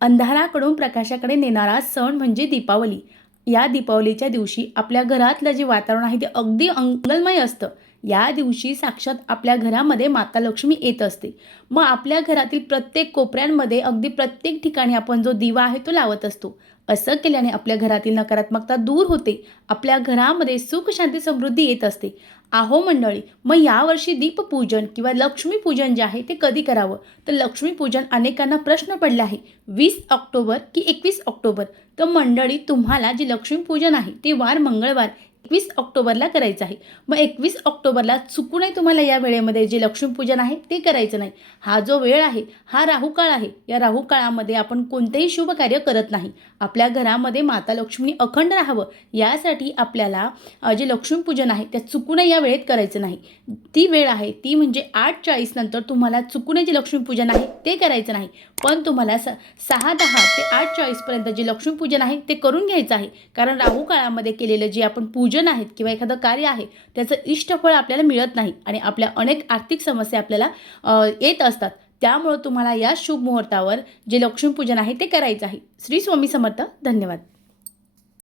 अंधाराकडून प्रकाशाकडे नेणारा सण म्हणजे दीपावली. या दीपावलीच्या दिवशी आपल्या घरातलं जे वातावरण आहे ते अगदी अंगलमय असतं. या दिवशी साक्षात आपल्या घरामध्ये माता लक्ष्मी येत असते. मग आपल्या घरातील प्रत्येक कोपऱ्यांमध्ये अगदी प्रत्येक ठिकाणी आपण जो दिवा आहे तो लावत असतो. असं केल्याने आपल्या घरातील नकारात्मकता दूर होते. आपल्या घरामध्ये सुख, शांती, समृद्धी येत असते. अहो मंडळी, मग यावर्षी दीपपूजन किंवा लक्ष्मीपूजन जे आहे ते कधी करावं? तर लक्ष्मीपूजन अनेकांना प्रश्न पडला आहे. 20 ऑक्टोबर की 21 ऑक्टोबर? तर मंडळी, तुम्हाला जे लक्ष्मीपूजन आहे ते वार मंगळवार 21 ऑक्टोबरला करायचं आहे. मग 21 ऑक्टोबरला चुकूनही तुम्हाला या वेळेमध्ये जे लक्ष्मीपूजन आहे ते करायचं नाही. हा जो वेळ आहे हा राहुकाळ आहे. या राहुकाळामध्ये आपण कोणतेही शुभ कार्य करत नाही. आपल्या घरामध्ये माता लक्ष्मी अखंड राहावं यासाठी आपल्याला जे लक्ष्मीपूजन आहे त्या चुकूनही या वेळेत करायचं नाही. ती वेळ आहे ती म्हणजे 8:40 नंतर तुम्हाला चुकूनही जे लक्ष्मीपूजन आहे ते करायचं नाही. पण तुम्हाला 6:10 ते 8:40 पर्यंत जे लक्ष्मीपूजन आहे ते करून घ्यायचं आहे. कारण राहू काळामध्ये केलेलं जे आपण पूजन आहेत किंवा एखादं कार्य आहे त्याचं इष्टफळ आपल्याला मिळत नाही आणि आपल्या अनेक आर्थिक समस्या आपल्याला येत असतात. त्यामुळं तुम्हाला या शुभ मुहूर्तावर जे लक्ष्मीपूजन आहे ते करायचं आहे. श्री स्वामी समर्थ. धन्यवाद.